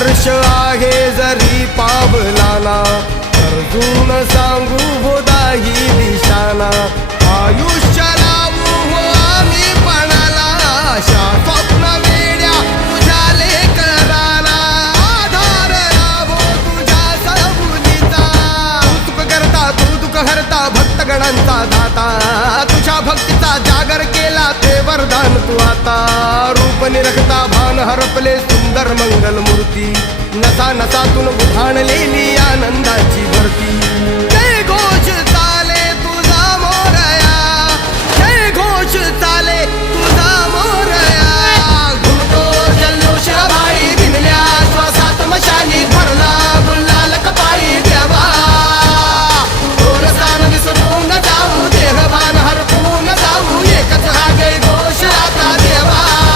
हर्ष आहे जरी पावलाना, अर्जुन सांगू बोधाही दिशाना. आयुष्य लावू हो आम्ही पणाला, आशा स्वप्न वेड्या तुझ्या लेकराला. आधार लाभो तुझ्या सबुलीचा, तू करता तू दुःख हरता भक्तगणांचा दाता. तुझ्या भक्तीचा जागर केला ते वरदान तू आता. रूप निरखता भान हरपले सुंदर मंगल मूर्ती, नसा नसातून उधाणलेली आनंदाची भरती.